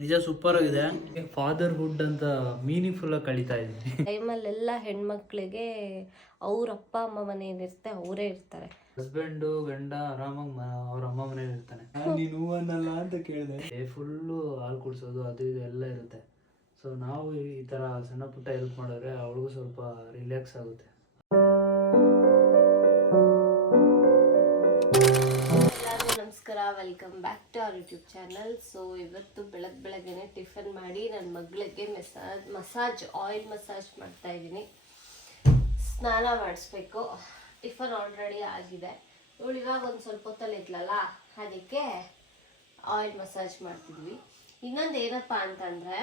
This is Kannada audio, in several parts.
ನಿಜ ಸೂಪರ್ ಆಗಿದೆ. ಫಾದರ್ಹುಡ್ ಅಂತ ಮೀನಿಂಗ್ಫುಲ್ ಆಗಿ ಕಳೀತಾ ಇದ್ದೀನಿ ಟೈಮಲ್ಲೆಲ್ಲ ಹೆಣ್ಮಕ್ಳಿಗೆ ಅವ್ರ ಅಪ್ಪ ಅಮ್ಮ ಮನೆ ಏನಿರುತ್ತೆ ಅವರೇ ಇರ್ತಾರೆ. ಹಸ್ಬೆಂಡ್ ಗಂಡ ಆರಾಮಾಗಿ ಅವ್ರ ಅಮ್ಮ ಮನೇಲಿ ಇರ್ತಾನೆ. ನೀನು ಅನ್ನಲ್ಲ ಅಂತ ಕೇಳಿದೆ. ಫುಲ್ಲು ಹಾಲು ಕುಡಿಸೋದು ಅದು ಇದು ಎಲ್ಲ ಇರುತ್ತೆ. ಸೊ ನಾವು ಈ ಥರ ಸಣ್ಣ ಪುಟ್ಟ ಹೆಲ್ಪ್ ಮಾಡಿದ್ರೆ ಅವಳಿಗೂ ಸ್ವಲ್ಪ ರಿಲ್ಯಾಕ್ಸ್ ಆಗುತ್ತೆ. Welcome back to our YouTube channel so ಇವತ್ತು ಬೆಳಗ್ಗೆ ಬೆಳಗ್ಗೆನೆ ಟಿಫನ್ ಮಾಡಿ ನನ್ನ ಮಗಳಿಗೆ ಮೆಸಾಜ್ ಮಸಾಜ್ ಆಯಿಲ್ ಮಸಾಜ್ ಮಾಡ್ತಾ ಇದ್ದೀನಿ. ಸ್ನಾನ ಮಾಡಿಸ್ಬೇಕು. ಟಿಫನ್ ಆಲ್ರೆಡಿ ಆಗಿದೆ. ಇವಳು ಇವಾಗ ಒಂದು ಸ್ವಲ್ಪ ಹೊತ್ತಲ್ಲಿ ಇದ್ಲಲ್ಲ, ಅದಕ್ಕೆ ಆಯಿಲ್ ಮಸಾಜ್ ಮಾಡ್ತಿದ್ವಿ. ಇನ್ನೊಂದು ಏನಪ್ಪ ಅಂತಂದರೆ,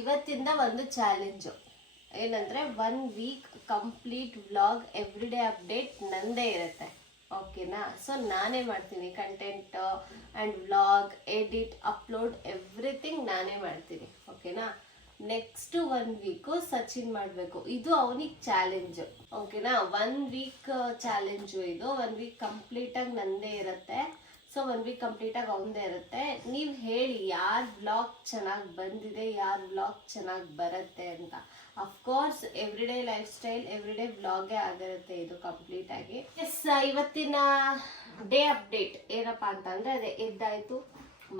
ಇವತ್ತಿಂದ ಒಂದು ಚಾಲೆಂಜು ಏನಂದರೆ one week complete vlog everyday update ನಂದೇ ಇರುತ್ತೆ. ಓಕೆನಾ? ಸೊ ನಾನೇ ಮಾಡ್ತೀನಿ content and vlog edit upload everything ನಾನೇ ಮಾಡ್ತೀನಿ. ಓಕೆನಾ? ನೆಕ್ಸ್ಟ್ ಒನ್ ವೀಕು ಸಚಿನ್ ಮಾಡಬೇಕು. ಇದು ಅವನಿಗೆ ಚಾಲೆಂಜು ಓಕೆನಾ? ಒನ್ ವೀಕ್ ಚಾಲೆಂಜು ಇದು. ಒನ್ ವೀಕ್ ಕಂಪ್ಲೀಟಾಗಿ ನನ್ನದೇ ಇರುತ್ತೆ. ಸೊ ಒನ್ ವೀಕ್ ಕಂಪ್ಲೀಟಾಗಿ ಅವನದೇ ಇರುತ್ತೆ. ನೀವು ಹೇಳಿ ಯಾರು ಬ್ಲಾಗ್ ಚೆನ್ನಾಗಿ ಬಂದಿದೆ, ಯಾರು ಬ್ಲಾಗ್ ಚೆನ್ನಾಗಿ ಬರುತ್ತೆ ಅಂತ. Of course every day lifestyle every day ಬ್ಲಾಗೇ ಆಗಿರುತ್ತೆ ಇದು ಕಂಪ್ಲೀಟ್ ಆಗಿ. ಎಸ್ ಇವತ್ತಿನ ಡೇ ಅಪ್ಡೇಟ್ ಏನಪ್ಪಾ ಅಂತಂದ್ರೆ ಅದೇ ಎದ್ದಾಯ್ತು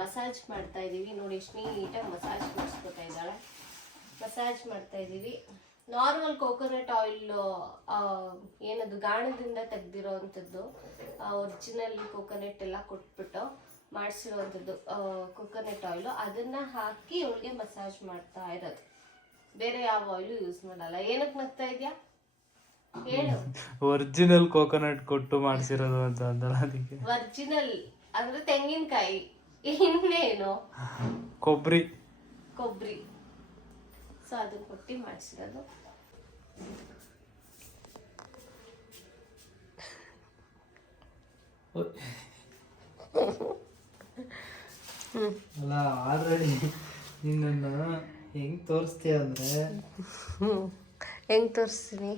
ಮಸಾಜ್ ಮಾಡ್ತಾ ಇದೀವಿ. ನೋಡಿ, ಎಷ್ಟು ನೀಟಾಗಿ ಮಸಾಜ್ ಮಾಡಿಸ್ಕೊತಾ ಇದ್ದಾಳೆ. ಮಸಾಜ್ ಮಾಡ್ತಾ ಇದೀವಿ. ನಾರ್ಮಲ್ ಕೋಕೋನಟ್ ಆಯಿಲ್ ಏನದು, ಗಾಣದಿಂದ ತೆಗ್ದಿರೋವಂಥದ್ದು ಒರಿಜಿನಲ್ ಕೋಕೋನಟ್ ಎಲ್ಲ ಕೊಟ್ಬಿಟ್ಟು ಮಾಡಿಸಿರೋವಂಥದ್ದು ಕೋಕೋನಟ್ ಆಯಿಲು ಅದನ್ನ ಹಾಕಿ ಅವಳಿಗೆ ಮಸಾಜ್ ಮಾಡ್ತಾ ಇರೋದು. ಬೇರೆ ಯಾವ ಆಯಿಲು ಯೂಸ್ ಮಾಡಲ್ಲ. ಏನಕ್ಕೆ ನಗ್ತಾ ಇದೆಯಾ? ಹೇಳು. ಒರಿಜಿನಲ್ ಕೋಕೋನಟ್ ಕೊಟ್ಟು ಮಾಡಿಸಿರೋದು ಅಂತ ಅಂದಲ್ಲ ಅದಕ್ಕೆ. ಒರಿಜಿನಲ್ ಅಂದ್ರೆ ತೆಂಗಿನಕಾಯಿ. ಇನ್ನೇನು? ಕೊಬ್ಬರಿ ಕೊಬ್ಬರಿ ಸೊ ಅದು ಕೊಟ್ಟು ಮಾಡಿಸಿರೋದು. ಅಲ್ಲ ಆಲ್ರೆಡಿ ನಿನ್ನನ್ನು ಹೆಂಗ್ ತೋರಿಸ್ತೀಯ ಅಂದ್ರೆ? ಹೆಂಗೆ ತೋರಿಸ್ತೀನಿ?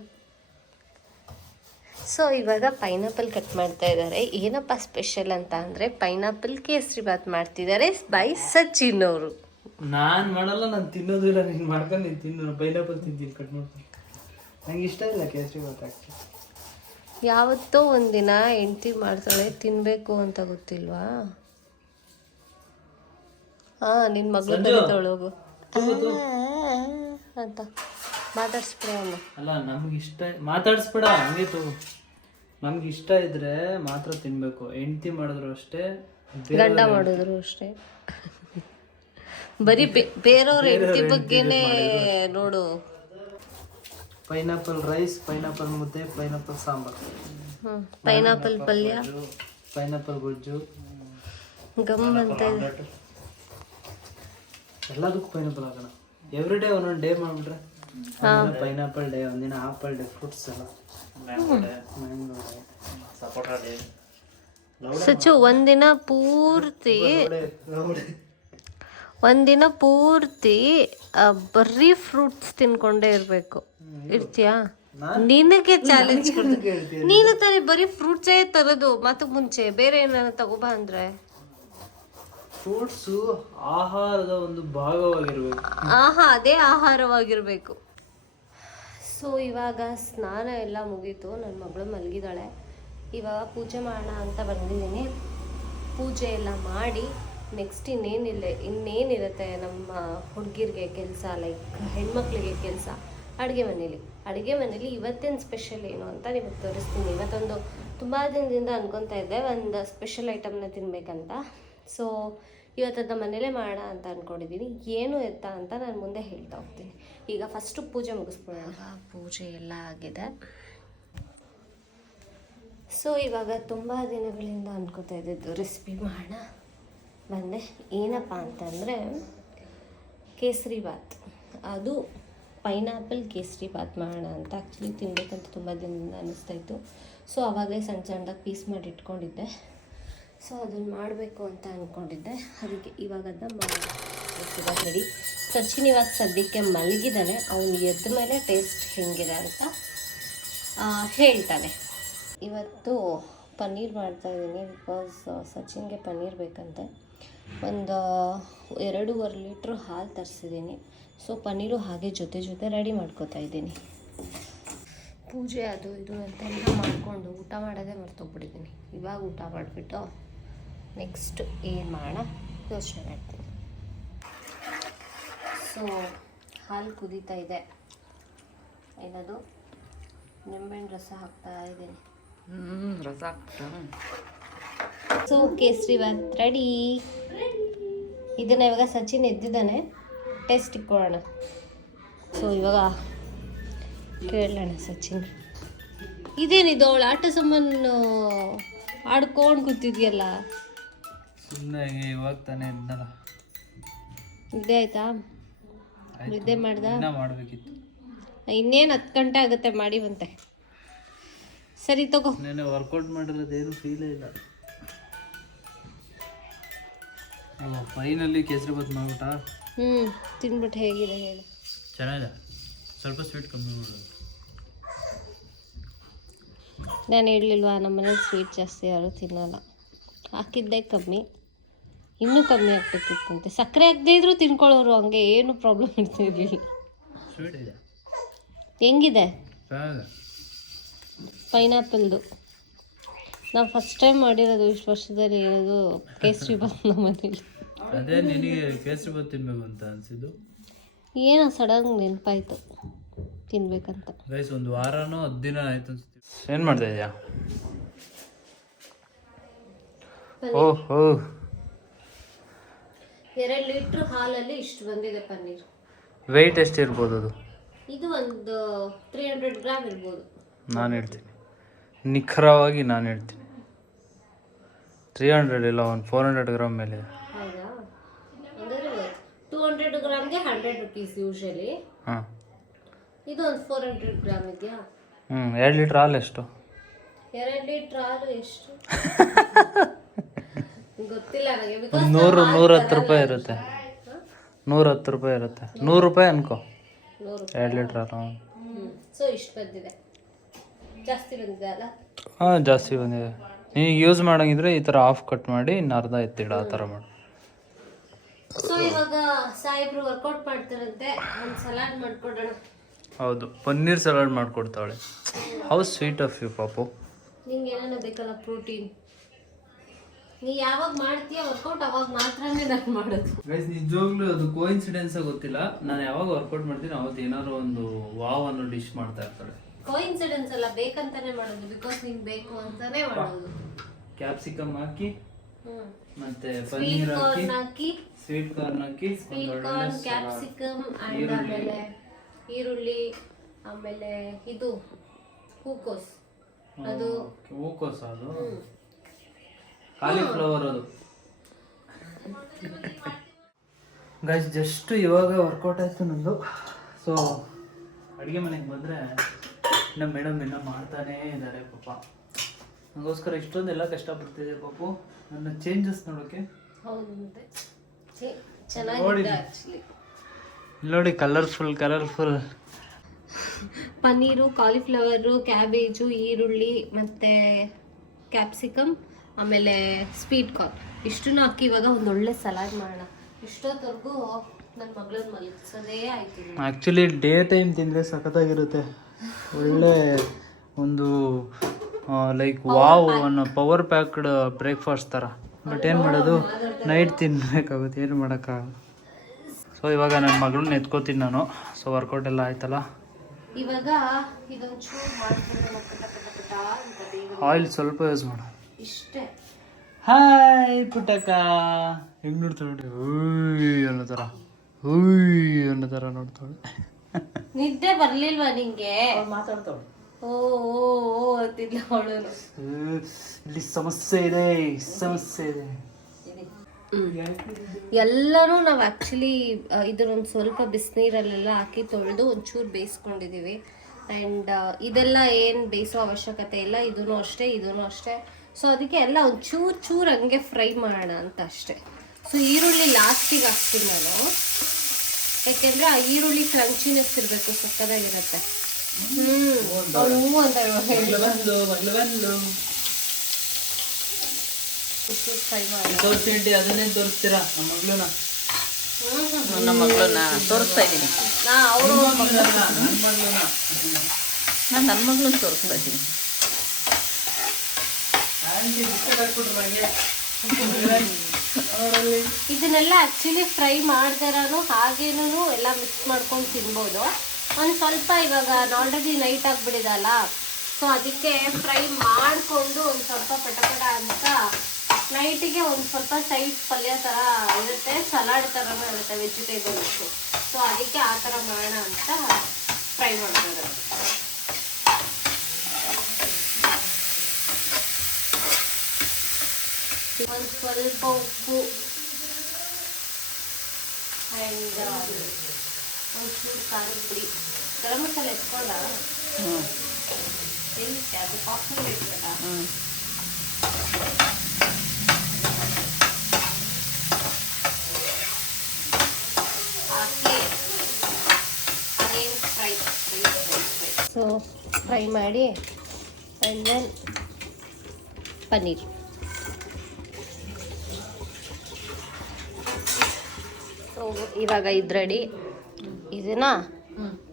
ಸೊ ಇವಾಗ ಪೈನಾಪಲ್ ಕಟ್ ಮಾಡ್ತಾ ಇದ್ದಾರೆ ಏನಪ್ಪ ಸ್ಪೆಷಲ್ ಅಂತ ಅಂದರೆ ಪೈನಾಪಲ್ ಕೇಸರಿ ಬಾತ್ ಮಾಡ್ತಿದ್ದಾರೆ ಬೈ ಸಚಿನ್ ಅವರು. ನಾನ್ ಮಾಡಲ್ಲ ನಾನು ತಿನ್ನೋದು ಇಲ್ಲ. ನೀನ್ ಮಾಡ್ಕೊಂಡು ನೀನ್ ತಿನ್ನೋ. ಪೈನಾಪಲ್ ತಿಂತೀನಿ ಕಟ್ ಮಾಡ್ತೀನಿ. ನಂಗೆ ಇಷ್ಟ ಇಲ್ಲ ಕೇಸರಿ ಬಾತ್ ಹಾಕಿ ಯಾವತ್ತೋ ಒಂದಿನ ಹೆಂಡತಿ ಮಾಡ್ತಾಳೆ ತಿನ್ನಬೇಕು ಅಂತ ಗೊತ್ತಿಲ್ವಾ? ಹಾಂ ನಿನ್ನ ಮಗಳು ತೊಳಗು ಅಂತ. ಮಾತಾಡ್ಸ್ಬಿಡ ಅಲ್ಲ ನಮ್ಗೆ ಇಷ್ಟ ಮಾತಾಡ್ಸ್ಬೇಡ ಹಂಗೆ ತಗೋ. ನಮ್ಗೆ ಇಷ್ಟ ಇದ್ರೆ ಮಾತ್ರ ತಿನ್ಬೇಕು. ಹೆಂಡತಿ ಮಾಡಿದ್ರು ಅಷ್ಟೇ ಗಂಡ ಮಾಡಿದ್ರು ಅಷ್ಟೇ. ಬರೀ ಬೇರೆಯವ್ರ ಹೆಂಡತಿ ಬಗ್ಗೆನೇ ನೋಡು. ಪೈನಾಪಲ್ ರೈಸ್ ಪೈನಾಪಲ್ ಮುದ್ದೆ ಪೈನಾಪಲ್ ಸಾಂಬಾರ್. ಪೈನಾಪಲ್ ಪಲ್ಯ. ಪೈನಾಪಲ್ ಗೊಜ್ಜು. ಗಮ್ ಅಂತ. ಇದೆ ಎಲ್ಲದಕ್ಕೂ ಪೈನಾಪಲ್ ಹಾಕೋಣ. ಎವ್ರಿ ಡೇ ಒಂದೊಂದು ಡೇ ಮಾಡ್ಬಿಟ್ರೆ ಪೈನಾಪಲ್ ಡೇ ಒಂದಿನ ಆಪಲ್ ಡೇ ಫ್ರೂಟ್ಸ್ ಎಲ್ಲ. ಮ್ಯಾಂಗೋ ಡೇ ಸಚು ಒಂದಿನ ಪೂರ್ತಿ ಒಂದಿನ ಪೂರ್ತಿ ಬರೀ ಫ್ರೂಟ್ಸ್ ತಿನ್ಕೊಂಡೇ ಇರಬೇಕು. ಇರ್ತೀಯಾ? ನಿನಗೆ ಚಾಲೆಂಜ್ ನೀನು ತಾನೇ ಬರೀ ಫ್ರೂಟ್ಸೇ ತರೋದು ಮತ್ತು ಮುಂಚೆ ಬೇರೆ ಏನಾರ ತಗೋಬಾ ಅಂದ್ರೆ. ಫ್ರೂಟ್ಸು ಆಹಾರದ ಒಂದು ಭಾಗವಾಗಿರಬೇಕು. ಆಹಾ, ಅದೇ ಆಹಾರವಾಗಿರಬೇಕು. ಸೊ, ಇವಾಗ ಸ್ನಾನ ಎಲ್ಲ ಮುಗೀತು. ನನ್ನ ಮಗಳು ಮಲಗಿದಾಳೆ ಇವಾಗ ಪೂಜೆ ಮಾಡೋಣ ಅಂತ ಬಂದಿದ್ದೀನಿ. ಪೂಜೆ ಎಲ್ಲ ಮಾಡಿ ನೆಕ್ಸ್ಟ್ ಇನ್ನೇನಿಲ್ಲ, ಇನ್ನೇನಿರುತ್ತೆ ನಮ್ಮ ಹುಡುಗಿರಿಗೆ ಕೆಲಸ ಲೈಕ್ ಹೆಣ್ಮಕ್ಳಿಗೆ ಕೆಲಸ? ಅಡುಗೆ ಮನೇಲಿ. ಅಡುಗೆ ಮನೇಲಿ ಇವತ್ತಿನ ಸ್ಪೆಷಲ್ ಏನು ಅಂತ ನಿಮಗೆ ತೋರಿಸ್ತೀನಿ. ಇವತ್ತೊಂದು ತುಂಬ ದಿನದಿಂದ ಅನ್ಕೊತಾ ಇದ್ದೆ. ಒಂದು ಸ್ಪೆಷಲ್ ಐಟಮ್ನ ತಿನ್ನಬೇಕಂತ ಸೊ ಇವತ್ತದ ಮನೇಲೇ ಮಾಡೋಣ ಅಂತ ಅಂದ್ಕೊಂಡಿದ್ದೀನಿ ಏನು ಎತ್ತ ಅಂತ ನಾನು ಮುಂದೆ ಹೇಳ್ತಾ ಹೋಗ್ತೀನಿ. ಈಗ ಫಸ್ಟು ಪೂಜೆ ಮುಗಿಸ್ಬಿಡೋಣ ಪೂಜೆ ಎಲ್ಲ ಆಗಿದೆ. ಸೊ ಇವಾಗ ತುಂಬ ದಿನಗಳಿಂದ ಅನ್ಕೋತಾ ಇದ್ದಿದ್ದು ರೆಸಿಪಿ ಮಾಡೋಣ. ಬಂದೆ ಏನಪ್ಪ ಅಂತಂದರೆ ಕೇಸರಿ ಬಾತ್ ಅದು ಪೈನಾಪಲ್ ಕೇಸರಿ ಬಾತ್ ಮಾಡೋಣ ಅಂತ ಆ್ಯಕ್ಚುಲಿ ತಿನ್ಬೇಕಂತ ತುಂಬ ದಿನದಿಂದ ಅನ್ನಿಸ್ತಾ ಇತ್ತು. ಸೊ ಆವಾಗಲೇ ಸಣ್ಣ ಸಣ್ಣದಾಗಿ ಪೀಸ್ ಮಾಡಿ ಇಟ್ಕೊಂಡಿದ್ದೆ. ಸೊ ಅದನ್ನು ಮಾಡಬೇಕು ಅಂತ ಅಂದ್ಕೊಂಡಿದ್ದೆ ಅದಕ್ಕೆ ಇವಾಗ ಅದನ್ನ ರೆಡಿ ಸಚಿನ್ ಇವಾಗ ಸದ್ಯಕ್ಕೆ ಮಲಗಿದ್ದಾನೆ. ಅವನು ಎದ್ದ ಮೇಲೆ ಟೇಸ್ಟ್ ಹೆಂಗಿದೆ ಅಂತ ಹೇಳ್ತಾನೆ. ಇವತ್ತು ಪನ್ನೀರ್ ಮಾಡ್ತಾ ಇದ್ದೀನಿ ಬಿಕಾಸ್ ಸಚಿನ್ಗೆ ಪನ್ನೀರ್ ಬೇಕಂತೆ. ಒಂದು ಎರಡೂವರೆ ಲೀಟ್ರ್ ಹಾಲು ತರಿಸಿದ್ದೀನಿ. ಸೊ ಪನ್ನೀರು ಹಾಗೆ ಜೊತೆ ಜೊತೆ ರೆಡಿ ಮಾಡ್ಕೋತಾ ಇದ್ದೀನಿ. ಪೂಜೆ ಅದು ಇದು ಅಂತೆಲ್ಲ ಮಾಡಿಕೊಂಡು ಊಟ ಮಾಡೋದೇ ಮರ್ತೋಗ್ಬಿಟ್ಟಿದ್ದೀನಿ. ಇವಾಗ ಊಟ ಮಾಡಿಬಿಟ್ಟು ನೆಕ್ಸ್ಟ್ ಏನು ಮಾಡೋಣ ಯೋಚನೆ ಮಾಡ್ತೀನಿ. ಸೊ ಹಾಲು ಕುದೀತಾ ಇದೆ. ಏನದು? ನಿಂಬೆಹಣ್ಣು ರಸ ಹಾಕ್ತಾ ಇದ್ದೀನಿ. ರಸ ಸೊ ಕೇಸರಿ ಬಾತ್ ರೆಡಿ ಇದನ್ನ ಇವಾಗ ಸಚಿನ್ ಎದ್ದಿದ್ದಾನೆ. ಟೇಸ್ಟ್ ಇಟ್ಕೊಳ್ಳೋಣ. ಸೊ ಇವಾಗ ಕೇಳೋಣ ಸಚಿನ್. ಇದೇನಿದು ಅವಳು ಆಟ ಸಾಮಾನು ಆಡ್ಕೊಂಡು ಕೂತಿದ್ಯಲ್ಲ? ಸುಮ್ಮನೆ ಇವಾಗ ತಾನೇ ಇದ್ನಲ್ಲ. ನಿದ್ದೆ ಆಯ್ತಾ? ನಿದ್ದೆ ಮಾಡ್ದ? ಇನ್ನ ಮಾಡಬೇಕಿತ್ತು. ಇನ್ನೇನು ಹತ್ತು ಗಂಟೆ ಆಗುತ್ತೆ ಮಾಡಿ ಬಂತೆ. ಸರಿ ತಗೋ. ನೆನೆ ವರ್ಕೌಟ್ ಮಾಡಿರೋದೇನು ಫೀಲೇ ಇಲ್ಲ. ಫೈನಲ್ಲಿ ಕೇಸರಿ ಬಾತ್ ಮಾಡ್ಬಿಟ್ಟ? ಹ್ಞೂ ತಿನ್ಬಿಟ್ಟು ಹೇಗಿದೆ ಹೇಳಿ. ಚೆನ್ನಾಗಿದೆ. ಸ್ವಲ್ಪ ಸ್ವೀಟ್ ಕಮ್ಮಿ ಮಾಡೋದು. ನಾನು ಹೇಳಲಿಲ್ವಾ ನಮ್ಮ ಮನೇಲಿ ಸ್ವೀಟ್ ಜಾಸ್ತಿ ಯಾರು ತಿನ್ನಲ್ಲ. ಹಾಕಿದ್ದೆ ಕಮ್ಮಿ. ಇನ್ನೂ ಕಮ್ಮಿ ಆಗ್ಬೇಕಿತ್ತಂತೆ ಸಕ್ಕರೆ ಹಾಕದೇ ಇದ್ರು ತಿನ್ಕೊಳ್ಳೋರು ಹಂಗೆ ಏನು ಪ್ರಾಬ್ಲಮ್ ಇರ್ತಿರ್ಲಿಲ್ಲ ಹೆಂಗಿದೆ? ಪೈನಾಪಲ್ದು. ನಾವು ಫಸ್ಟ್ ಟೈಮ್ ಮಾಡಿರೋದು ಇಷ್ಟು ವರ್ಷದಲ್ಲಿ ಇರೋದು ಕೇಸರಿ ಬಾತ್ ನಮ್ಮ ಮನೇಲಿ. ಅದೇ ನಿನಗೆ ಕೇಸರಿ ಬಾತ್ ತಿನ್ಬೇಕು ಅಂತ ಅನ್ಸಿದ್ದು. ಏನೋ ಸಡನ್ ನೆನಪಾಯ್ತು ತಿನ್ಬೇಕಂತ. ಗೈಸ್ ಒಂದು ವಾರನೋ ಹತ್ತು ದಿನ ಆಯ್ತು ಅನ್ಸುತ್ತೆ. ಏನು ಮಾಡ್ತಾ ಇದೆಯಾ? ಓಹೋ. ಎರಡು ಲೀಟ್ರ್ ಹಾಲಲ್ಲಿ ಇಷ್ಟು ಬಂದಿದೆ ಪನ್ನೀರ್. ವೆಯ್ಟ್ ಎಷ್ಟು ಇರ್ಬೋದು ಅದು? ಇದು ಒಂದು ತ್ರೀ ಹಂಡ್ರೆಡ್ ಗ್ರಾಮ್ ಇರ್ಬೋದು. ನಾನು ಹೇಳ್ತೀನಿ. ನಿಖರವಾಗಿ ನಾನು ಹೇಳ್ತೀನಿ. ತ್ರೀ ಹಂಡ್ರೆಡ್ ಇಲ್ಲ ಒಂದು ಫೋರ್ ಹಂಡ್ರೆಡ್ ಗ್ರಾಮ್ ಮೇಲೆ ಹೌದಾ? ಅಂದರೆ ಟೂ ಹಂಡ್ರೆಡ್ ಗ್ರಾಮ್ಗೆ ಹಂಡ್ರೆಡ್ ರುಪೀಸ್ ಯೂಶಲಿ ಹಾಂ. ಇದು ಒಂದು ಫೋರ್ ಹಂಡ್ರೆಡ್ ಗ್ರಾಮ್ ಇದೆಯಾ? ಹ್ಞೂ ಎರಡು ಲೀಟ್ರ್ ಹಾಲು ಎಷ್ಟು? ಎರಡು ಲೀಟ್ರ್ ಹಾಲು ಎಷ್ಟು? ಗೊತ್ತಿಲ್ಲ ನನಗೆ ಒಂದು ಬಿಕಾಸ್ ನೂರು ನೂರ ಹತ್ತು ರೂಪಾಯಿ ಇರುತ್ತೆ. ನೂರ ಹತ್ತು ರೂಪಾಯಿ ಇರುತ್ತೆ. ನೂರು ರೂಪಾಯಿ ಅನ್ಕೋ. ನೂರು ಎರಡು ಲೀಟ್ರ್ ಸೊ ಇಷ್ಟು ಬಂದಿದೆ. ಜಾಸ್ತಿ ಬಂದಿದೆ ಅಲ್ಲ? ಹಾಂ ಜಾಸ್ತಿ ಬಂದಿದೆ. ನೀವು ಯೂಸ್ ಮಾಡಂಗಿದ್ರೆ ಈ ಥರ ಆಫ್ ಕಟ್ ಮಾಡಿ ಇನ್ನು ಅರ್ಧ ಎತ್ತಿಡ ಆ ಥರ ಮಾಡಿ. ಸೊ ಇವಾಗ ಸಾಹೇಬ್ರು ವರ್ಕೌಟ್ ಮಾಡ್ತಾರಂತೆ. ಒಂದು ಸಲಾಡ್ ಮಾಡ್ಕೊಡೋಣ. ಹೌದು. ಪನ್ನೀರ್ ಸಲಾಡ್ ಮಾಡಿಕೊಡ್ತಾಳೆ. ಹೌ ಸ್ವೀಟ್ ಆಫ್ ಯು ಪಾಪು. ನಿಂಗೆ ಏನೇನು ಬೇಕಲ್ಲ ಪ್ರೋಟೀನ್ ನೀ ಯಾವಾಗ ಮಾಡ್ತೀಯ ವರ್ಕೌಟ್ ಅವಾಗ ಮಾತ್ರನೇ ನಾನು ಮಾಡೋದು. ಗೈಸ್ ನಿಜವಾಗ್ಲೂ ಅದು ಕೋಇನ್ಸಿಡೆನ್ಸ್ ಗೊತ್ತಿಲ್ಲ. ನಾನು ಯಾವಾಗ ವರ್ಕೌಟ್ ಮಾಡ್ತೀನಿ ಅವತ್ತು ಏನಾದ್ರು ಒಂದು ವಾವ್ ಅನ್ನೋ ಡಿಶ್ ಮಾಡ್ತಾ ಇರ್ತಾಳೆ ಕೋಇನ್ಸಿಡೆನ್ಸ್ ಅಲ್ಲ ಬೇಕಂತಾನೆ ಮಾಡೋದು ಬಿಕಾಸ್ ನಿಂಗೆ ಬೇಕು ಅಂತಾನೆ ಮಾಡೋದು. ಕ್ಯಾಪ್ಸಿಕಮ್ ಹಾಕಿ ಮತ್ತೆ ಪನ್ನೀರ್ ಹಾಕಿ ಹಾಕಿ. ಸ್ವೀಟ್ ಕಾರ್ನ್ ಹಾಕಿ ಸ್ವೀಟ್ ಕಾರ್ನ್ ಕ್ಯಾಪ್ಸಿಕಮ್ ಅಂಡ್ ಆಮೇಲೆ ಈರುಳ್ಳಿ ಆಮೇಲೆ ಇದು ಹೂಕೋಸ್. ಅದು ಹೂಕೋಸ್ ಅದು. ಕಾಲಿಫ್ಲವರ್ ಅದು. ಗೈಸ್ ಜಸ್ಟ್ ಇವಾಗ ವರ್ಕೌಟ್ ಆಯಿತು ನಂದು. ಸೊ ಅಡುಗೆ ಮನೆಗೆ ಬಂದರೆ ನಮ್ಮ ಮೇಡಮ್ ಇನ್ನೂ ಮಾಡ್ತಾನೇ ಇದ್ದಾರೆ ಪಾಪ. ನನಗೋಸ್ಕರ ಇಷ್ಟೊಂದೆಲ್ಲ ಕಷ್ಟಪಡ್ತಿದೆ ಪಾಪು. ನನ್ನ ಚೇಂಜಸ್ ನೋಡೋಕ್ಕೆ ನೋಡಿ ಮತ್ತೆ ಛೆ, ಚೆನ್ನಾಗಿದೆ ಆಕ್ಚುಲಿ ನೋಡಿ colourful colourful paneer cauliflower cabbage ಈರುಳ್ಳಿ ಮತ್ತು ಕ್ಯಾಪ್ಸಿಕಮ್ ಆಮೇಲೆ ಸ್ವೀಟ್ ಕಾರ್ನ್ ಇಷ್ಟನ್ನು ಹಾಕಿ ಇವಾಗ ಒಂದು ಒಳ್ಳೆ ಸಲಾಡ್ ಮಾಡೋಣ. ಇಷ್ಟೊತ್ತವರೆಗೂ ನನ್ನ ಮಗಳನ್ನ ಮಲಗಿಸೋದೇ ಆಯ್ತು ಆ್ಯಕ್ಚುಲಿ ಡೇ ಟೈಮ್ ತಿಂದರೆ ಸಖತ್ತಾಗಿರುತ್ತೆ. ಒಳ್ಳೆ ಒಂದು ಲೈಕ್ ವಾವ್ ಅನ್ನೋ ಪವರ್ ಪ್ಯಾಕ್ಡ್ ಬ್ರೇಕ್ಫಾಸ್ಟ್ ಥರ ಬಟ್ ಏನು ಮಾಡೋದು? ನೈಟ್ ತಿನ್ಬೇಕಾಗುತ್ತೆ. ಏನು ಮಾಡೋಕ್ಕಾಗಲ್ಲ. ಸೊ ಇವಾಗ ನನ್ನ ಮಗಳನ್ನ ಎತ್ಕೋತೀನಿ ನಾನು. ಸೊ ವರ್ಕೌಟ್ ಎಲ್ಲ ಆಯ್ತಲ್ಲ? ಇವಾಗ ಆಯಿಲ್ ಸ್ವಲ್ಪ ಯೂಸ್ ಮಾಡು. ಇಷ್ಟೇ. ಹಾಯ್ ಪುಟಕ ಹೆಂಗ್ ನೋಡ್ತಾಳೆ ನೋಡಿ. ಹೂಯ್ ಅನ್ನೋ ಥರ. ಹೂಯ್ ಅನ್ನೋ ಥರ ನೋಡ್ತಾಳೆ. ನಿದ್ದೆ ಬರ್ಲಿಲ್ವಾ ನಿಂಗೆ? ಮಾತಾಡ್ತಾಳೆ. ಓ ಓ ಓ ಅಂತಿದ್ಲ ಅವಳು. ಇಲ್ಲಿ ಸಮಸ್ಯೆ ಇದೆ ಸಮಸ್ಯೆ ಇದೆ. ಎಲ್ಲನೂ ನಾವು ಆ್ಯಕ್ಚುಲಿ ಇದನ್ನೊಂದು ಸ್ವಲ್ಪ ಬಿಸಿನೀರಲ್ಲೆಲ್ಲ ಹಾಕಿ ತೊಳೆದು ಒಂಚೂರು ಬೇಯಿಸ್ಕೊಂಡಿದ್ದೀವಿ ಆ್ಯಂಡ್ ಇದೆಲ್ಲ ಏನು ಬೇಯಿಸೋ ಅವಶ್ಯಕತೆ ಇಲ್ಲ ಇದೂ ಅಷ್ಟೇ ಇದೂ ಅಷ್ಟೇ. ಸೊ ಅದಕ್ಕೆ ಎಲ್ಲ ಒಂದು ಚೂರು ಚೂರು ಹಂಗೆ ಫ್ರೈ ಮಾಡೋಣ ಅಂತ ಅಷ್ಟೇ. ಸೊ ಈರುಳ್ಳಿ ಲಾಸ್ಟಿಗೆ ಹಾಕ್ತೀನಿ ನಾನು. ಯಾಕೆಂದ್ರೆ ಆ ಈರುಳ್ಳಿ ಕ್ರಂಚಿನೆಸ್ ಇರಬೇಕು ಸಕ್ಕದಾಗಿರುತ್ತೆ ಹ್ಞೂ ಅಂತ ತೋರಿಸಿ ಅದನ್ನೇ ತೋರಿಸ್ತೀರಾ ನಮ್ಮ ಮಗಳನ್ನ ನಮ್ಮ ಮಗಳನ್ನ ತೋರಿಸ್ತಾ ಇದ್ದೀನಿ. ನಾ ಅವರು ನನ್ನ ಮಗಳನ್ನ ನಾನು ನನ್ನ ಮಗಳನ್ನ ತೋರಿಸ್ತಾ ಇದ್ದೀನಿ ಆಂಟಿ ಬಿಸ್ಕೆಟ್ ಹಾಕ್ಬಿಟ್ರು ನಂಗೆ ನೋಡಲ್ಲಿ ಇದನ್ನೆಲ್ಲ ಆ್ಯಕ್ಚುಲಿ ಫ್ರೈ ಮಾಡ್ದಾರೂ ಹಾಗೇನೂ ಎಲ್ಲ ಮಿಕ್ಸ್ ಮಾಡ್ಕೊಂಡು ತಿನ್ಬೋದು. ಒಂದು ಸ್ವಲ್ಪ ಇವಾಗ ಆಲ್ರೆಡಿ ನೈಟ್ ಆಗಿಬಿಡಿದಲ್ಲ ಸೊ ಅದಕ್ಕೆ ಫ್ರೈ ಮಾಡಿಕೊಂಡು ಒಂದು ಸ್ವಲ್ಪ ಪಟಪಟ ಅಂತ ನೈಟಿಗೆ ಒಂದು ಸ್ವಲ್ಪ ಸೈಡ್ ಪಲ್ಯ ಥರ ಇರುತ್ತೆ ಸಲಾಡ್ ಥರನೂ ಇರುತ್ತೆ ವೆಜಿಟೇಬಲ್ಸು ಸೊ ಅದಕ್ಕೆ ಆ ಥರ ಮಾಡೋಣ ಅಂತ ಫ್ರೈ ಮಾಡ್ತಾರೆ ಒಂದು ಸ್ವಲ್ಪ ಉಪ್ಪು ಆ್ಯಂಡ್ ಒಂಚೂರು ಖಾರದ ಪುಡಿ ಗರಂ ಮಸಾಲೆ ಎತ್ಕೊಂಡ ಎಲ್ಲಿಟ್ಟೆ ಅದು ಇರ್ತಲ್ಲ ಹ್ಞೂ ಹಾಕಿ ಅದೇನು ಫ್ರೈ ಸೊ ಫ್ರೈ ಮಾಡಿ ಆ್ಯಂಡ್ ದೆನ್ ಪನ್ನೀರ್ ಇವಾಗ ಇದು ರೆಡಿ ಇದನ್ನ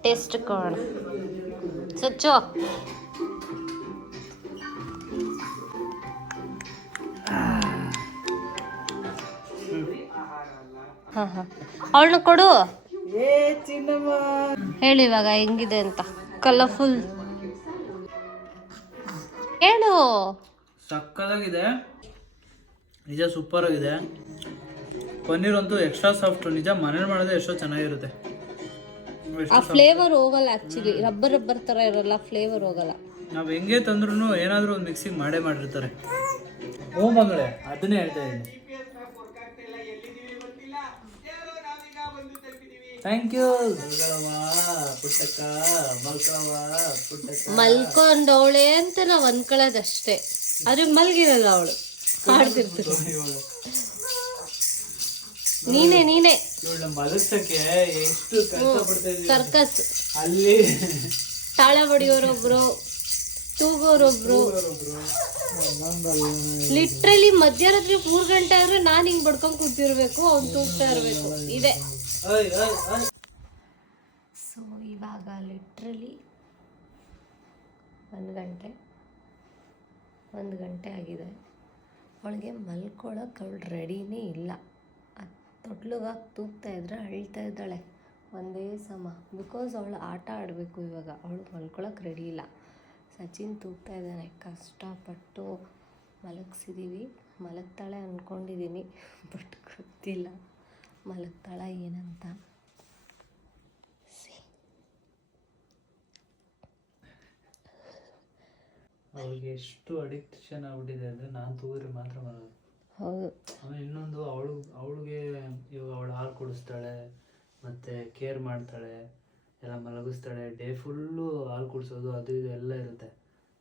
ಟೇಸ್ಟ್ ಕೊಡೋಣ ಸ್ವಚ್ಛ ಹಾಂ ಹಾಂ. ಅವಳನ್ನ ಕೊಡು. ಹೇಳು ಇವಾಗ ಹೆಂಗಿದೆ ಅಂತ. ಕಲರ್ಫುಲ್ ಹೇಳು. ಸಕ್ಕದಾಗಿದೆ ನಿಜ ಸೂಪರ್ ಆಗಿದೆ ಪನ್ನೀರ್ ಅಂತೂ ಎಕ್ಸ್ಟ್ರಾ ಸಾಫ್ಟ್ ನಿಜ ಮನೇಲಿ ಮಾಡಿದ್ರೆ ಎಷ್ಟೋ ಚೆನ್ನಾಗಿರುತ್ತೆ. ಆ ಫ್ಲೇವರ್ ಹೋಗಲ್ಲ ಆಕ್ಚುಲಿ ರಬ್ಬರ್ ರಬ್ಬರ್ ತರ ಇರಲ್ಲ ಫ್ಲೇವರ್ ಹೋಗಲ್ಲ. ನಾವು ಹೆಂಗೆ ತಂದ್ರೂ ಏನಾದರೂ ಒಂದು ಮಿಕ್ಸಿಂಗ್ ಮಾಡೇ ಮಾಡಿರ್ತಾರೆ. ಓ ಮಗಳೇ ಅದನ್ನೇ ಹೇಳ್ತಾ ಇದ್ದೀನಿ. ಥ್ಯಾಂಕ್ ಯು ಪುಟ್ಟಕ್ಕ ಮಲ್ಕವ ಪುಟ್ಟಕ್ಕ ಮಲ್ಕೊಂಡವಳೆ ಅಂತ ನಾವ್ ಅನ್ಕೊಳ್ಳೋದಷ್ಟೇ. ಆದ್ರೆ ಮಲ್ಗಿರಲ್ಲ ಅವಳು. ಹಾಡ್ತಿರ್ತೀವಿ ಇವಳು ನೀನೇ ನೀನೇ. ಇವಳ ಮಲಗ್ಸಕ್ಕೆ ಎಷ್ಟು ಸರ್ಕಸ್ ಅಲ್ಲಿ ತಾಳ ಬಡಿಯೋರೊಬ್ರು ತೂಗೋರೊಬ್ರು. ಲಿಟ್ರಲಿ ಮಧ್ಯರಾತ್ರಿ ಮೂರ್ ಗಂಟೆ ಆದ್ರೆ ನಾನ್ ಹಿಂಗ್ ಬಡ್ಕೊಂಡ್ ಕೂತಿರ್ಬೇಕು ಅವ್ನು ತೂಗ್ತಾ ಇರ್ಬೇಕು. ಇದೆ. ಸೊ ಇವಾಗ ಲಿಟ್ರಲಿ ಒಂದು ಗಂಟೆ. ಒಂದು ಗಂಟೆ ಆಗಿದೆ. ಅವಳಿಗೆ ಮಲ್ಕೊಳ್ಳೋಕೆ ಅವಳು ರೆಡಿನೇ ಇಲ್ಲ. ತೊಟ್ಲಿಗಾಗಿ ತೂಗ್ತಾ ಇದ್ರೆ ಅಳ್ತಾ ಇದ್ದಾಳೆ. ಒಂದೇ ಸಮ. ಬಿಕಾಸ್ ಅವಳು ಆಟ ಆಡಬೇಕು ಇವಾಗ. ಅವಳು ಮಲ್ಕೊಳಕ್ಕೆ ರೆಡಿ ಇಲ್ಲ. ಸಚಿನ್ ತೂಗ್ತಾ ಇದ್ದಾನೆ. ಕಷ್ಟಪಟ್ಟು ಮಲಗಿಸಿದ್ದೀವಿ ಮಲಗ್ತಾಳೆ ಅಂದ್ಕೊಂಡಿದ್ದೀನಿ ಬಟ್ ಗೊತ್ತಿಲ್ಲ. ಮಲಗ್ತಾಳೆ ಏನಂತ. ಅವಳಿಗೆ ಎಷ್ಟು ಅಡಿಕ್ಷನ್ ಆಗ್ಬಿಟ್ಟಿದೆ ಅಂದ್ರೆ ನಾನು ತೂಗಿದ್ರೆ ಮಾತ್ರ ಮಲಗೋದು ಹೌದು. ಆಮೇಲೆ ಇನ್ನೊಂದು ಅವಳು ಅವಳು ಕುಡಿಸ್ತಾಳೆ ಮತ್ತೆ ಕೇರ್ ಮಾಡ್ತಾಳೆ ಎಲ್ಲ ಮಲಗಿಸ್ತಾಳೆ ಡೇ ಫುಲ್ಲು ಹಾಲು ಕುಡಿಸೋದು ಅದು ಇದು ಎಲ್ಲ ಇರುತ್ತೆ.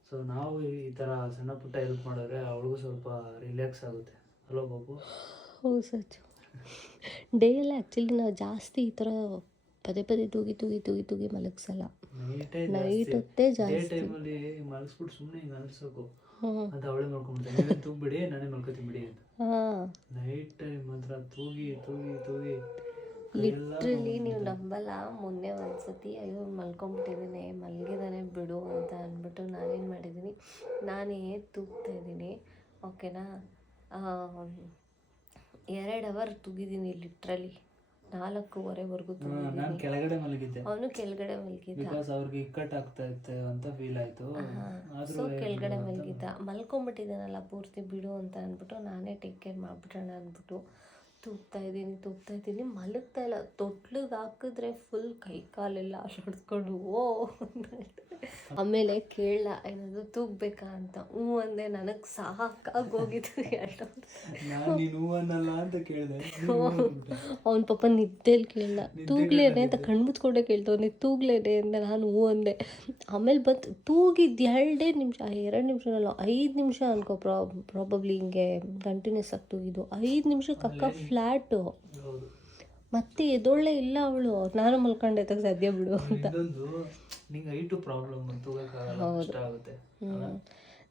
ಸೊ ನಾವು ಈ ಥರ ಸಣ್ಣ ಪುಟ್ಟ ಹೆಲ್ಪ್ ಮಾಡಿದ್ರೆ ಅವಳಿಗೂ ಸ್ವಲ್ಪ ರಿಲ್ಯಾಕ್ಸ್ ಆಗುತ್ತೆ. ಹಲೋ ಬಾಬು ಹೌದು ಸರ್ ಡೇ ಎಲ್ಲ ಆ್ಯಕ್ಚುಲಿ ನಾವು ಜಾಸ್ತಿ ಈ ಥರ ಪದೇ ಪದೇ ತೂಗಿ ತೂಗಿ ತೂಗಿ ತೂಗಿ ಮಲಗಿಸಲ್ಲ. ನೈಟೇ ಹೊತ್ತೇ ಜಾಸ್ತಿ. ಟೈಮಲ್ಲಿ ಮಲಗಿಸ್ಬಿಟ್ಟು ಸುಮ್ಮನೆ ಹಿಂಗೆ ಅಂತ ಅವಳೇ ಮಾಡ್ಕೊಂಡ್ಬಿಡ್ತಾಳೆ ನೀವೇ ತೂಗ್ಬಿಡಿ ನಾನೇ ಮಲ್ಕೋತೀನಿ ಬಿಡಿ ಅಂತ. ನೈಟ್ ಟೈಮ್ ಮಾತ್ರ ತೂಗಿ ತೂಗಿ ತೂಗಿ. ಲಿಟ್ರಲಿ ನೀವು ನಂಬಲ್ಲ ಮೊನ್ನೆ ಒಂದ್ಸತಿ ಅಯ್ಯೋ ಮಲ್ಕೊಂಬಿಟ್ಟಿದ್ದೀನಿ ಮಲಗಿದಾನೆ ಬಿಡು ಅಂತ ಅಂದ್ಬಿಟ್ಟು ನಾನೇನು ಮಾಡಿದ್ದೀನಿ ನಾನೇ ತೂಗ್ತಾ ಇದ್ದೀನಿ. ಓಕೆನಾ ಎರಡು ಅವರ್ ತೂಗಿದ್ದೀನಿ ಲಿಟ್ರಲಿ ನಾಲ್ಕೂವರೆವರೆಗೂ ನಾನು ಕೆಳಗಡೆ ಮಲಗಿದ್ದೆ. ಅವನು ಕೆಳಗಡೆ ಮಲಗಿದ್ದ. ಬಿಕಾಸ್ ಅವ್ರಿಗೆ ಇಕ್ಕಟ್ ಆಗ್ತಾ ಇತ್ತು ಅಂತ ಫೀಲ್ ಆಯ್ತು. ಸೊ ಕೆಳಗಡೆ ಮಲಗಿದ್ದ. ಮಲ್ಕೊಂಬಿಟ್ಟಿದ್ದಾನಲ್ಲ ಪೂರ್ತಿ ಬಿಡು ಅಂತ ಅಂದ್ಬಿಟ್ಟು ನಾನೇ ಟೇಕ್ ಕೇರ್ ಮಾಡ್ಬಿಟ್ರಣ ಅಂದ್ಬಿಟ್ಟು ತೂಗ್ತಾ ಇದ್ದೀನಿ ತೂಗ್ತಾ ಇದ್ದೀನಿ. ಮಲಗ್ತಾ ಇಲ್ಲ. ತೊಟ್ಲಿಗೆ ಹಾಕಿದ್ರೆ ಫುಲ್ ಕೈ ಕಾಲೆಲ್ಲ ಆಟಾಡ್ಸ್ಕೊಂಡು ಓ ಅಂತ ಆಮೇಲೆ ಕೇಳಲ್ಲ ಏನಾದರೂ ತೂಗ್ಬೇಕಾ ಅಂತ? ಹ್ಞೂ ಅಂದೆ. ನನಗೆ ಸಾಕಾಗೋಗಿತ್ತು ಅವನ ಪಾಪ ನಿದ್ದೆಲಿ ಕೇಳಲ್ಲ ತೂಗ್ಲೇನೆ ಅಂತ ಕಣ್ಮುಚ್ಕೊಂಡೆ ಕೇಳ್ತವನೆ ತೂಗ್ಲೇನೆ ಅಂತ ನಾನು ಹ್ಞೂ ಅಂದೆ. ಆಮೇಲೆ ಬಂತು ತೂಗಿದ್ದು ಎರಡೇ ನಿಮಿಷ ಎರಡು ನಿಮಿಷನಲ್ಲ ಐದು ನಿಮಿಷ ಅನ್ಕೋ ಪ್ರಾ ಪ್ರಾಬಬ್ಲಿ ಹಿಂಗೆ ಕಂಟಿನ್ಯೂಸ್ ಆಗಿ ತೂಗಿದ್ದು ಐದು ನಿಮಿಷಕ್ಕೆ ಅಕ್ಕ ಫ್ಲ್ಯಾಟು ಮತ್ತೆ ಎದೊಳ್ಳೆ ಇಲ್ಲ ಅವಳು. ನಾನು ಮಲ್ಕೊಂಡೆ ತಗ ಸದ್ಯ ಬಿಡು ಅಂತ. ಹೌದು.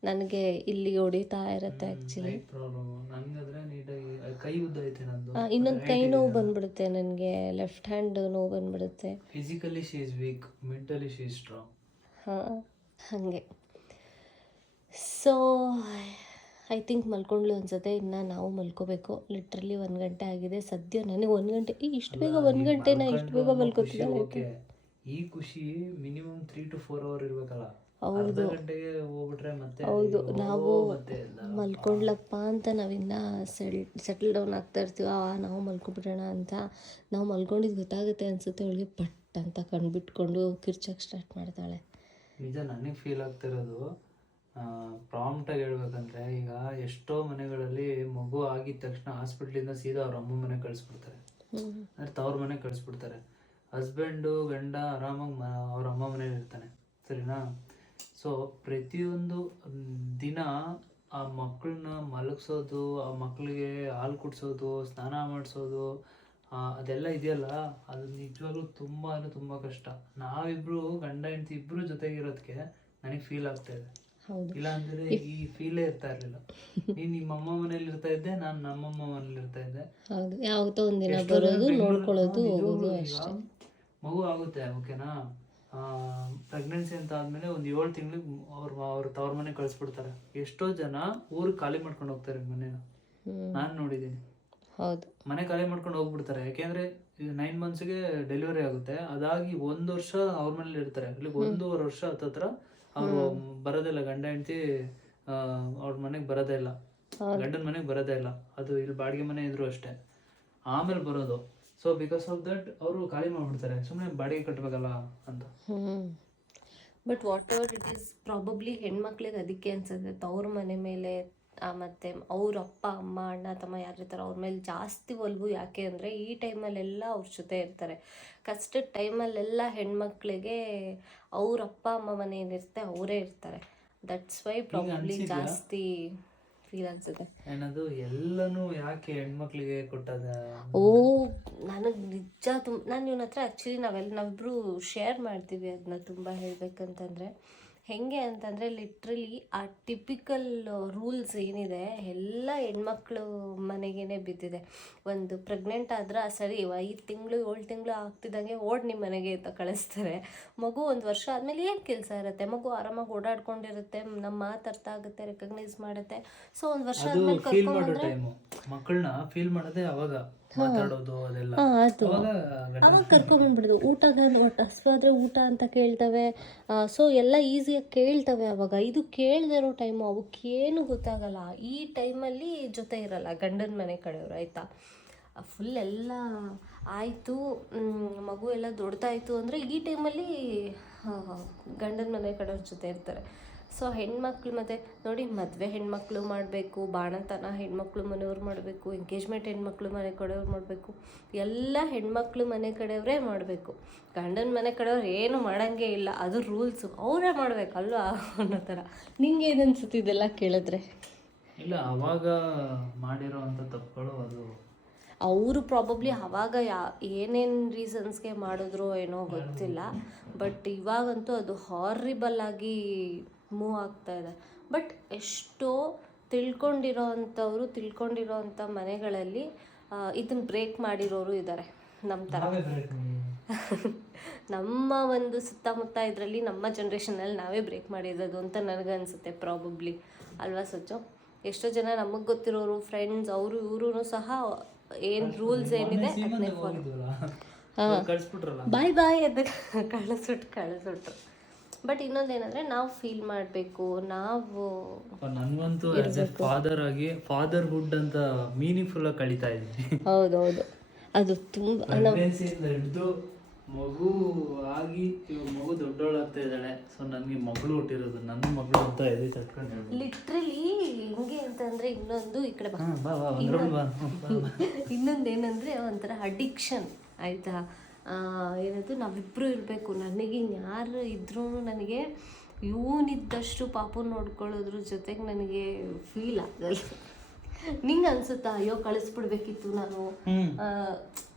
ನನಗೆ ಇಲ್ಲಿ ಹೊಡಿತಾ ಇರುತ್ತೆ ಆ್ಯಕ್ಚುಲಿ ಪ್ರಾಬ್ಲಮ್ ನನಗಾದ್ರೆ ನೀಟಾಗಿ ಕೈ ಉದ್ದ ಐತೆ ನಂದು. ಇನ್ನೊಂದು ಕೈ ನೋವು ಬಂದ್ಬಿಡುತ್ತೆ ನನಗೆ. ಲೆಫ್ಟ್ ಹ್ಯಾಂಡ್ ನೋವು ಬಂದ್ಬಿಡುತ್ತೆ. Physically she is weak mentally she is strong ಹಾಂ ಹಾಗೆ. ಸೊ ಐ ಥಿಂಕ್ ಮಲ್ಕೊಂಡ್ಲು ಅನ್ಸುತ್ತೆ. ಇನ್ನು ನಾವು ಮಲ್ಕೋಬೇಕು. ಲಿಟ್ರಲಿ ಒಂದು ಗಂಟೆ ಆಗಿದೆ. ಸದ್ಯ ನನಗೆ ಒಂದು ಗಂಟೆ ಈ ಇಷ್ಟು ಬೇಗ ಒಂದು ಗಂಟೆನ ಇಷ್ಟು ಬೇಗ ಮಲ್ಕೋತಿದ್ದೆ ಓಕೆ. ಈ ಖುಷಿ minimum three to four hour ಇರಬೇಕಲ್ಲ. ಹೌದು. ಹೌದು. ನಾವು ಮಲ್ಕೊಂಡ್ಲಪ್ಪ ಅಂತ ನಾವಿನ್ನ ಸೆಟ್ ಸೆಟಲ್ ಡೌನ್ ಆಗ್ತಾ ಇರ್ತೀವ ನಾವು ಮಲ್ಕೊಬಿಡೋಣ ಅಂತ ನಾವು ಮಲ್ಕೊಂಡಿದ್ದು ಗೊತ್ತಾಗುತ್ತೆ ಅನ್ಸುತ್ತೆ. ಅವಳಿಗೆ ಪಟ್ ಅಂತ ಕಣ್ಬಿಟ್ಕೊಂಡು ಕಿರ್ಚಕ್ಕೆ ಸ್ಟಾರ್ಟ್ ಮಾಡ್ತಾಳೆ. ನಿಜ ನನಗೆ ಫೀಲ್ ಆಗ್ತಿರೋದು ಪ್ರಾಂಪ್ಟಾಗಿ ಹೇಳ್ಬೇಕಂದ್ರೆ ಈಗ ಎಷ್ಟೋ ಮನೆಗಳಲ್ಲಿ ಮಗು ಆಗಿದ ತಕ್ಷಣ ಹಾಸ್ಪಿಟ್ಲಿಂದ ಸೀದಾ ಅವ್ರ ಅಮ್ಮ ಮನೆಗೆ ಕಳಿಸ್ಬಿಡ್ತಾರೆ. ಅಂದ್ರೆ ತವ್ರ ಮನೆಗೆ ಕಳಿಸ್ಬಿಡ್ತಾರೆ. ಹಸ್ಬೆಂಡು ಗಂಡ ಆರಾಮಾಗಿ ಮ ಅವ್ರ ಅಮ್ಮ ಮನೇಲಿ ಇರ್ತಾನೆ. ಸರಿನಾ? ಸೊ ಪ್ರತಿಯೊಂದು ದಿನ ಆ ಮಕ್ಕಳನ್ನ ಮಲಗಿಸೋದು ಆ ಮಕ್ಕಳಿಗೆ ಹಾಲು ಕುಡಿಸೋದು ಸ್ನಾನ ಮಾಡಿಸೋದು ಅದೆಲ್ಲ ಇದೆಯಲ್ಲ? ಅದು ನಿಜವಾಗ್ಲೂ ತುಂಬ ಅಂದರೆ ತುಂಬ ಕಷ್ಟ. ನಾವಿಬ್ರು ಗಂಡ ಹೆಂಡತಿ ಇಬ್ರು ಜೊತೆಗಿರೋದಕ್ಕೆ ನನಗೆ ಫೀಲ್ ಆಗ್ತಾ ಇದೆ. ಹೌದು ಇಲ್ಲ ಅಂದ್ರೆ ಈ ಫೀಲೇ ಇರ್ತಾ ಇರ್ಲಿಲ್ಲ. ನೀನ್ ನಿಮ್ಮ ಅಮ್ಮ ಮನೇಲಿ ಇರ್ತಾ ಇದ್ದೆ ನಾನು ನಮ್ಮಮ್ಮ ಮನೇಲಿ ಇರ್ತಾ ಇದ್ದೆ. ಹೌದು. ಯಾವತ್ತೋ ಒಂದಿನ ಎಷ್ಟೋ ಬರೋದು ಬೆಂಗ್ಳೂರ್- ನೋಡ್ಕೊಳ್ಳೋದು ಹೋಗೋದು ನಿಜವಾಗ್ಲೂ ಅಷ್ಟೇ. ಮಗು ಆಗುತ್ತೆ ಓಕೆನಾ? ಪ್ರೆಗ್ನೆನ್ಸಿ ಅಂತ ಆದ್ಮೇಲೆ ಒಂದ್ ಏಳು ತಿಂಗಳಿಗೆ ಅವ್ರ ಅವ್ರ ತವ್ರ ಮನೆ ಕಳಿಸ್ಬಿಡ್ತಾರೆ. ಎಷ್ಟೋ ಜನ ಊರು ಖಾಲಿ ಮಾಡ್ಕೊಂಡು ಹೋಗ್ತಾರೆ ಮನೇನ. ನಾನು ನಾನ್ ನೋಡಿದ್ದೀನಿ ಹೌದು. ಮನೆ ಖಾಲಿ ಮಾಡ್ಕೊಂಡು ಹೋಗ್ಬಿಡ್ತಾರೆ. ಯಾಕೆಂದ್ರೆ ನೈನ್ ಮಂತ್ಸ್ಗೆ ಡೆಲಿವರಿ ಆಗುತ್ತೆ. ಅದಾಗಿ ಒಂದ್ ವರ್ಷ ಅವ್ರ ಮನೇಲಿ ಇರ್ತಾರೆ. ಇಲ್ಲಿ ಒಂದೂವರೆ ವರ್ಷ ಹತ್ತತ್ರ ಅವರು ಬರೋದಿಲ್ಲ ಗಂಡ ಹೆಂಡತಿ ಅವ್ರ ಮನೆಗೆ ಬರೋದೇ ಇಲ್ಲ. ಗಂಡನ ಮನೆಗೆ ಬರೋದೇ ಇಲ್ಲ. ಅದು ಇಲ್ಲಿ ಬಾಡಿಗೆ ಮನೆ ಇದ್ರು ಅಷ್ಟೇ. ಆಮೇಲೆ ಬರೋದು. ಸೊ ಬಿಕಾಸ್ ಆಫ್ ದಟ್ ಅವರು ಖಾಲಿ ಮಾಡ್ಬಿಡ್ತಾರೆ. ಸುಮ್ಮನೆ ಬಾಡಿಗೆ ಕಟ್ಟಬೇಕಲ್ಲ ಅಂತ. But whatever it is probably ಹೆಣ್ಮಕ್ಳಿಗೆ ಅದಕ್ಕೆ ಅನ್ಸುತ್ತೆ. ತವ್ರ ಮನೆ ಮೇಲೆ ಮತ್ತೆ ಅವ್ರ ಅಪ್ಪ ಅಮ್ಮ ಅಣ್ಣ ತಮ್ಮ ಯಾರು ಇರ್ತಾರೆ ಅವ್ರ ಮೇಲೆ ಜಾಸ್ತಿ ಒಲವು ಯಾಕೆ ಅಂದರೆ ಈ ಟೈಮಲ್ಲೆಲ್ಲ ಅವ್ರ ಜೊತೆ ಇರ್ತಾರೆ. ಕಷ್ಟದ ಟೈಮಲ್ಲೆಲ್ಲ ಹೆಣ್ಮಕ್ಳಿಗೆ ಅವ್ರ ಅಪ್ಪ ಅಮ್ಮ ಮನೆ ಏನಿರುತ್ತೆ ಅವರೇ ಇರ್ತಾರೆ. ದಟ್ಸ್ ವೈ ಪ್ರಾಬ್ಲಿ ಜಾಸ್ತಿ ಫೀಲ್ ಅನ್ಸುತ್ತೆ. ಏನದು ಎಲ್ಲನೂ ಯಾಕೆ ಹೆಣ್ಮಕ್ಳಿಗೆ ಕೊಟ್ಟದ? ಓ ನನಗೆ ನಿಜ ತುಂಬ ನಾನು ಇವನ ಹತ್ರ ಆ್ಯಕ್ಚುಲಿ ನಾವೆಲ್ಲ ನಾವಿಬ್ರು ಶೇರ್ ಮಾಡ್ತೀವಿ ಅದನ್ನ ತುಂಬ ಹೇಳ್ಬೇಕಂತಂದರೆ. ಹೆಂಗೆ ಅಂತಂದರೆ ಲಿಟ್ರಲಿ ಆ ಟಿಪಿಕಲ್ ರೂಲ್ಸ್ ಏನಿದೆ ಎಲ್ಲ ಹೆಣ್ಮಕ್ಳು ಮನೆಗೇ ಬಿದ್ದಿದೆ. ಒಂದು ಪ್ರೆಗ್ನೆಂಟ್ ಆದ್ರೆ ಸರಿ ಐದು ತಿಂಗಳು ಏಳು ತಿಂಗಳು ಆಗ್ತಿದ್ದಂಗೆ ಓಡ್ ನಿಮ್ಮ ಮನೆಗೆ ಅಂತ ಕಳಿಸ್ತಾರೆ. ಮಗು ಒಂದು ವರ್ಷ ಆದಮೇಲೆ ಏನು ಕೆಲಸ ಇರುತ್ತೆ? ಮಗು ಆರಾಮಾಗಿ ಓಡಾಡ್ಕೊಂಡಿರುತ್ತೆ ನಮ್ಮ ಮಾತು ಅರ್ಥ ಆಗುತ್ತೆ ರೆಕಗ್ನೈಸ್ ಮಾಡುತ್ತೆ. ಸೊ ಒಂದು ವರ್ಷ ಆದಮೇಲೆ ಮಕ್ಕಳನ್ನ ಫೀಲ್ ಮಾಡೋದೇ ಅವಾಗ. ಮಾತಾಡೋದು ಅದೆಲ್ಲ. ಹಾಂ ಅದು. ಅವಾಗ ಕರ್ಕೊಂಡ್ಬಂದ್ಬಿಡೋದು ಒಟ್ಟು ಹಸ್ವಾದ್ರೆ ಊಟ ಅಂತ ಕೇಳ್ತವೆ. ಸೊ ಎಲ್ಲ ಈಸಿಯಾಗಿ ಕೇಳ್ತವೆ ಅವಾಗ. ಇದು ಕೇಳದೇ ಇರೋ ಟೈಮು ಅವಕ್ಕೇನು ಗೊತ್ತಾಗಲ್ಲ. ಈ ಟೈಮಲ್ಲಿ ಜೊತೆ ಇರಲ್ಲ ಗಂಡನ ಮನೆ ಕಡೆಯವರು ಆಯಿತಾ? ಫುಲ್ ಎಲ್ಲ ಆಯಿತು. ಮಗು ಎಲ್ಲ ದೊಡ್ಡದಾಯಿತು ಅಂದರೆ ಈ ಟೈಮಲ್ಲಿ ಗಂಡನ ಮನೆ ಕಡೆಯವ್ರ ಜೊತೆ ಇರ್ತಾರೆ. ಸೊ ಹೆಣ್ಮಕ್ಳು ಮತ್ತು ನೋಡಿ ಮದುವೆ ಹೆಣ್ಮಕ್ಳು ಮಾಡಬೇಕು ಬಾಣಂತನ ಹೆಣ್ಮಕ್ಳು ಮನೆಯವ್ರು ಮಾಡಬೇಕು ಎಂಗೇಜ್ಮೆಂಟ್ ಹೆಣ್ಮಕ್ಳು ಮನೆ ಕಡೆಯವ್ರು ಮಾಡಬೇಕು ಎಲ್ಲ ಹೆಣ್ಮಕ್ಳು ಮನೆ ಕಡೆಯವರೇ ಮಾಡಬೇಕು. ಗಂಡನ ಮನೆ ಕಡೆಯವ್ರು ಏನು ಮಾಡೋಂಗೇ ಇಲ್ಲ ಅದು ರೂಲ್ಸು ಅವರೇ ಮಾಡಬೇಕು ಅಲ್ವಾ? ಅನ್ನೋ ಥರ. ನಿಂಗೆ ಏನು ಅನ್ಸುತ್ತೆ ಇದೆಲ್ಲ ಕೇಳಿದ್ರೆ? ಇಲ್ಲ ಅವಾಗ ಮಾಡಿರೋವಂಥ ತಪ್ಪುಗಳು ಅದು. ಅವರು ಪ್ರಾಬಬ್ಲಿ ಆವಾಗ ಯಾ ಏನೇನು ರೀಸನ್ಸ್ಗೆ ಮಾಡಿದ್ರು ಏನೋ ಗೊತ್ತಿಲ್ಲ. ಬಟ್ ಇವಾಗಂತೂ ಅದು ಹಾರಿಬಲ್ ಆಗಿ ಮೂವ್ ಆಗ್ತಾ ಇದೆ. ಬಟ್ ಎಷ್ಟೋ ತಿಳ್ಕೊಂಡಿರೋ ಅಂಥವ್ರು ತಿಳ್ಕೊಂಡಿರೋ ಅಂಥ ಮನೆಗಳಲ್ಲಿ ಇದನ್ನು ಬ್ರೇಕ್ ಮಾಡಿರೋರು ಇದ್ದಾರೆ ನಮ್ಮ ಥರ. ನಮ್ಮ ಒಂದು ಸುತ್ತಮುತ್ತ ಇದರಲ್ಲಿ ನಮ್ಮ ಜನ್ರೇಷನಲ್ಲಿ ನಾವೇ ಬ್ರೇಕ್ ಮಾಡಿರೋದು ಅಂತ ನನಗನ್ಸುತ್ತೆ ಪ್ರಾಬಬ್ಲಿ ಅಲ್ವಾ ಸಚ್ಚು? ಎಷ್ಟೋ ಜನ ನಮಗೆ ಗೊತ್ತಿರೋರು ಫ್ರೆಂಡ್ಸ್ ಅವರು ಇವರು ಸಹ ಏನು ರೂಲ್ಸ್ ಏನಿದೆ ಅದನ್ನೇ ಫಾಲೋ ಬಾಯ್ ಬಾಯ್ ಅದಕ್ಕೆ ಕಳಿಸ್ಬಿಟ್ಟು ಕಳಿಸ್ಬಿಟ್ರು. ಬಟ್ ಇನ್ನೊಂದೇನಂದರೆ ನಾವು ಫೀಲ್ ಮಾಡಬೇಕು ನಾವು ನನಗಂತೂ ಫಾದರ್ ಆಗಿ ಫಾದರ್ಹುಡ್ ಅಂತ ಮೀನಿಂಗ್ಫುಲ್ ಆಗಿ ಕಳೀತಾ ಇದ್ದೀನಿ. ಹೌದೌದು. ಅದು ತುಂಬ ಹಿಡಿದು ಮಗು ಆಗಿ ಮಗು ದೊಡ್ಡವಳಾಗ್ತಾ ಇದ್ದಾಳೆ. ಸೊ ನನಗೆ ಮಗಳು ಹುಟ್ಟಿರೋದು ನನ್ನ ಮಗಳು ಅಂತ ಎದೆ ತಟ್ಕೊಂಡು ಹೇಳ್ಬೋದು. ಲಿಟ್ರಲಿ ಹೆಂಗೆ ಅಂತಂದರೆ ಇನ್ನೊಂದು ಈ ಕಡೆ. ಇನ್ನೊಂದು ಏನಂದ್ರೆ ಒಂಥರ ಅಡಿಕ್ಷನ್ ಆಯಿತಾ? ಏನದು ನಾವಿಬ್ಬರು ಇರಬೇಕು. ನನಗೆ ಯಾರು ಇದ್ರೂ ನನಗೆ ಇವನಿದ್ದಷ್ಟು ಪಾಪ ನೋಡ್ಕೊಳ್ಳೋದ್ರ ಜೊತೆಗೆ ನನಗೆ ಫೀಲ್ ಆಗಲ್ಲ. ನಿಂಗೆ ಅನ್ಸುತ್ತಾ ಅಯ್ಯೋ ಕಳಿಸ್ಬಿಡ್ಬೇಕಿತ್ತು ನಾನು?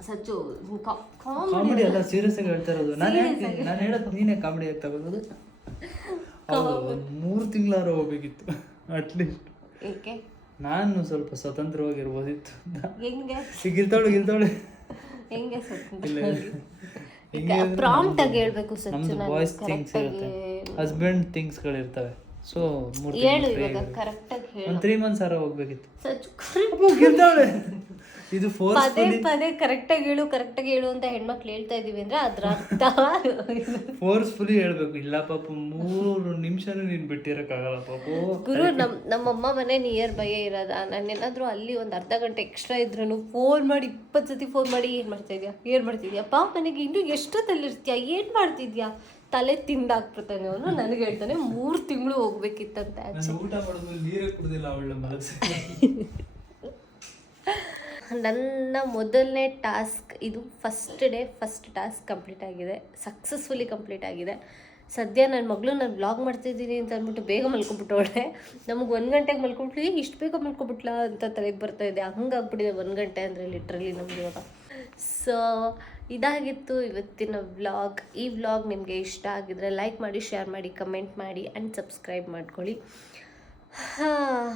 ಸಚ್ಚು ಕಾಮಿಡಿ ಅಲ್ಲ? ಸೀರಿಯಸ್ ಆಗಿ ಹೇಳ್ತಾ ಇರೋದು. ನಾನು ನಾನು ಹೇಳೋದು ನೀನೇ ಕಾಮಿಡಿ ಆಗಿ ತಗೋದು ಮೂರು ತಿಂಗಳಾರ ಹೋಗ್ಬೇಕಿತ್ತು ಅಟ್ಲೀಸ್ಟ್ ಏಕೆ? ನಾನು ಸ್ವಲ್ಪ ಸ್ವತಂತ್ರವಾಗಿರ್ಬೋದಿತ್ತು ಇಲ್ತಾಳು ಇಲ್ತಾಳೆ ಹೆಂಗೆ ಈಗ ಪ್ರಾಂಪ್ಟ್ ಆಗಿ ಹೇಳ್ಬೇಕು ಸಚ್ಚು ನಮ್ದು ಬಾಯ್ಸ್ ಥಿಂಗ್ಸ್ ಕರೆಕ್ಟ್ ಇರುತ್ತೆ. ಥಿಂಗ್ಸ್ ಹಸ್ಬೆಂಡ್ ಥಿಂಗ್ಸ್ಗಳಿರ್ತವೆ ಸೊ ಮೂರು ಹೇಳು ಇವಾಗ ಕರೆಕ್ಟ್ ಆಗಿ ಹೇಳು. ಒಂದು ತ್ರೀ ಮಂತ್ಸ್ ಆರ ಹೋಗ್ಬೇಕಿತ್ತು ಸಚ್ಚು ಗೆಲ್ತಾಳೆ ಇದು ಫೋರ್ಸ್ ಪದೇ ಪದೇ ಕರೆಕ್ಟಾಗಿ ಹೇಳು ಕರೆಕ್ಟಾಗಿ ಹೇಳು ಅಂತ ಹೆಣ್ಮಕ್ಳು ಹೇಳ್ತಾ ಇದೀವಿ ಅಂದ್ರೆ ಅದ್ರ ಅರ್ಥ. ಫೋರ್ಸ್ಫುಲಿ ಹೇಳ್ಬೇಕು. ಇಲ್ಲ ಪಾಪ ಮೂರು ನಿಮಿಷನೂ ನೀನು ಬಿಟ್ಟಿರಕ್ಕಾಗಲ್ಲ ಪಾಪು. ಗುರು ನಮ್ ನಮ್ಮಮ್ಮ ಮನೆ ನಿಯರ್ ಬೈ ಇರೋದ. ನಾನು ಏನಾದರೂ ಅಲ್ಲಿ ಒಂದು ಅರ್ಧ ಗಂಟೆ ಎಕ್ಸ್ಟ್ರಾ ಇದ್ರೂ ಫೋನ್ ಮಾಡಿ ಇಪ್ಪತ್ತು ಸತಿ ಫೋನ್ ಮಾಡಿ ಏನು ಮಾಡ್ತಾ ಇದೆಯಾ? ಏನು ಮಾಡ್ತಿದ್ಯಾ ಪಾಪ ಮನೆಗೆ ಇನ್ನೂ ಎಷ್ಟೊತ್ತಲ್ಲಿರ್ತೀಯ? ಏನು ಮಾಡ್ತಿದ್ಯಾ? ತಲೆ ತಿಂದಾಕ್ಬಿಡ್ತಾನೆ ಅವನು. ನನಗೆ ಹೇಳ್ತಾನೆ ಮೂರು ತಿಂಗಳು ಹೋಗ್ಬೇಕಿತ್ತಂತೆ ಊಟ ಮಾಡೋದು ನೀರೇ ಕುಡ್ದಿಲ್ಲ ಅವಳ ಮನಸ್ಸು ನನ್ನ ಮೊದಲನೇ ಟಾಸ್ಕ್, ಇದು first day first task complete ಆಗಿದೆ ಸಕ್ಸಸ್ಫುಲಿ ಕಂಪ್ಲೀಟ್ ಆಗಿದೆ. ಸದ್ಯ ನನ್ನ ಮಗಳು ನಾನು ಬ್ಲಾಗ್ ಮಾಡ್ತಿದ್ದೀನಿ ಅಂತ ಅಂದ್ಬಿಟ್ಟು ಬೇಗ ಮಲ್ಕೊಬಿಟ್ಟವಳೆ ನಮಗೆ ಒಂದು ಗಂಟೆಗೆ ಮಲ್ಕೊಂಡ್ಬಿಟ್ಲಿ ಇಷ್ಟು ಬೇಗ ಮಲ್ಕೊಬಿಟ್ಲಾ ಅಂತ ತಲೆಗೆ ಬರ್ತಾ ಇದೆ. ಹಂಗಾಗ್ಬಿಟ್ಟಿದೆ ಒಂದು ಗಂಟೆ ಅಂದರೆ ಲಿಟ್ರಲಿ ನಮ್ಗೆ ಇವಾಗ. ಸೊ ಇದಾಗಿತ್ತು ಇವತ್ತಿನ ವ್ಲಾಗ್ ಈ ವ್ಲಾಗ್ ನಿಮಗೆ ಇಷ್ಟ ಆಗಿದ್ರೆ ಲೈಕ್ ಮಾಡಿ ಶೇರ್ ಮಾಡಿ ಕಮೆಂಟ್ ಮಾಡಿ ಆ್ಯಂಡ್ ಸಬ್ಸ್ಕ್ರೈಬ್ ಮಾಡ್ಕೊಳ್ಳಿ. ಹಾಂ.